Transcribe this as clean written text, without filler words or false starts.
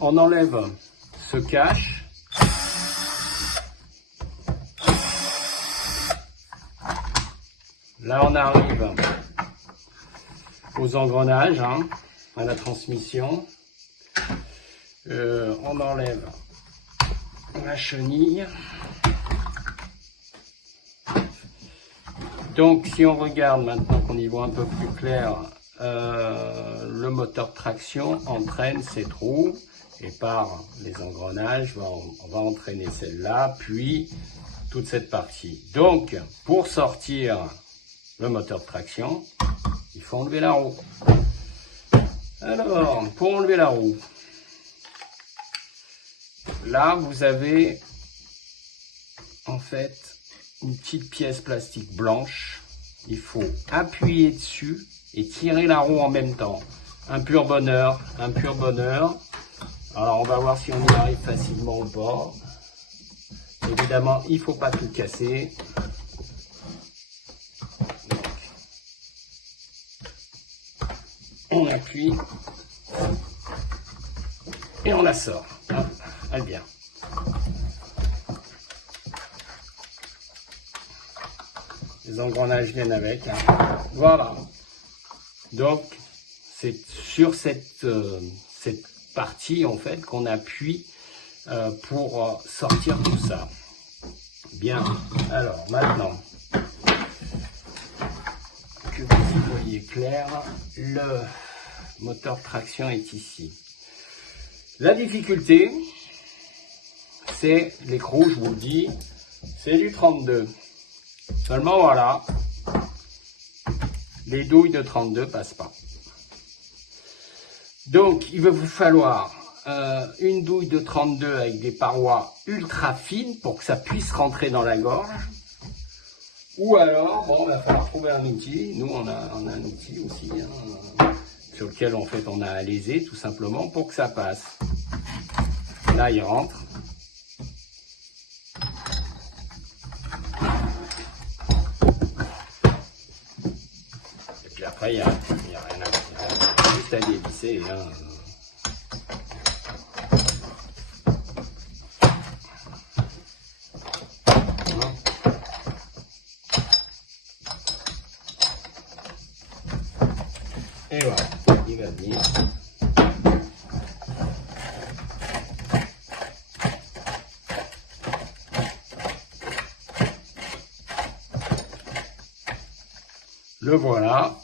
on enlève ce cache. Là, on arrive aux engrenages, hein, à la transmission. On enlève la chenille. Donc, si on regarde maintenant qu'on y voit un peu plus clair, le moteur de traction entraîne cette roue et par les engrenages, on va entraîner celle-là, puis toute cette partie. Donc, pour sortir le moteur de traction, il faut enlever la roue. Alors, pour enlever la roue, là, vous avez en fait une petite pièce plastique blanche. Il faut appuyer dessus et tirer la roue en même temps. Un pur bonheur, un pur bonheur. Alors, on va voir si on y arrive facilement ou pas. Évidemment, il ne faut pas tout casser. On appuie et on la sort. Hop, elle vient. Les engrenages viennent avec. Hein. Voilà. Donc, c'est sur cette partie en fait qu'on appuie pour sortir tout ça. Bien. Alors maintenant que vous y voyez clair, le moteur de traction est ici. La difficulté, c'est l'écrou, je vous le dis, c'est du 32. Seulement voilà, les douilles de 32 passent pas. Donc il va vous falloir une douille de 32 avec des parois ultra fines pour que ça puisse rentrer dans la gorge. Ou alors, bon, il va falloir trouver un outil. Nous, on a un outil aussi, hein, sur lequel en fait on a alésé tout simplement pour que ça passe. Là, il rentre. Et puis après, il n'y a rien à faire. Juste à dévisser. Hein. Et voilà, il va venir. Le voilà.